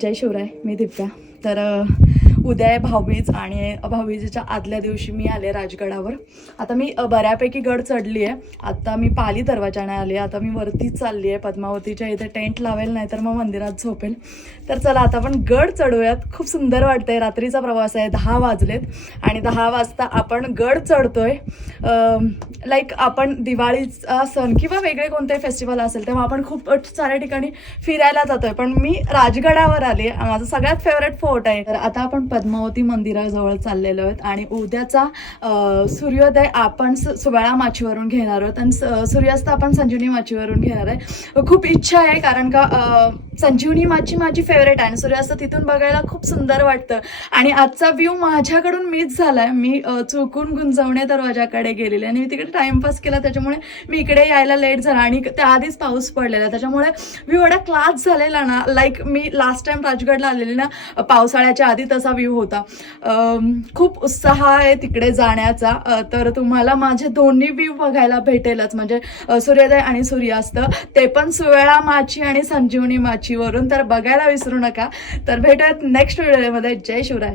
जय शिवराय. मी दिव्या. तर उद्या आहे भाऊबीज आणि भाऊबीजेच्या आदल्या दिवशी मी आले राजगडावर. आता मी बऱ्यापैकी गड चढली आहे. आता मी पाली दरवाजाने आले. आता मी वरतीच चालली आहे पद्मावतीच्या इथे. टेंट लावेल नाही तर मग मंदिरात झोपेल. तर चला आता आपण गड चढूयात. खूप सुंदर वाटतंय. रात्रीचा प्रवास आहे. 10 वाजलेत आणि 10 वाजता आपण गड चढतोय. लाईक आपण दिवाळीचा सण किंवा वेगळे कोणते फेस्टिवल असेल तेव्हा आपण खूप साऱ्या ठिकाणी फिरायला जातोय, पण मी राजगडावर आले. माझं सगळ्यात फेवरेट फोर्ट आहे. तर आता आपण पद्मावती मंदिराजवळ चाललेलो आहोत आणि उद्याचा सूर्योदय आपण सुबाळा माचीवरून घेणार आहोत आणि सूर्यास्त आपण संजीवनी माचीवरून घेणार आहे. खूप इच्छा आहे कारण का संजीवनी माची माझी फेवरेट आहे आणि सूर्यास्त तिथून बघायला खूप सुंदर वाटतं. आणि आजचा व्ह्यू माझ्याकडून मिस झालाय. मी चुकून गुंजवणे दरवाजाकडे गेलेले आणि मी तिकडे टाइमपास केला, त्याच्यामुळे मी इकडे यायला लेट झाला आणि त्याआधीच पाऊस पडलेला, त्याच्यामुळे व्ह्यू एवढा क्लास झालेला ना. लाईक मी लास्ट टाइम राजगडला आलेले ना पावसाळ्याच्या आधी तसा व्ह्यू होता. खूप उत्साह आहे तिकडे जाण्याचा. तर तुम्हाला माझे दोन्ही व्ह्यू बघायला भेटेलच, म्हणजे सूर्योदय आणि सूर्यास्त, ते पण सुवेळा माची आणि संजीवनी माचीवरून. तर बघायला विसरू नका. तर भेटूयात नेक्स्ट व्हिडिओमध्ये. जय शिवराय.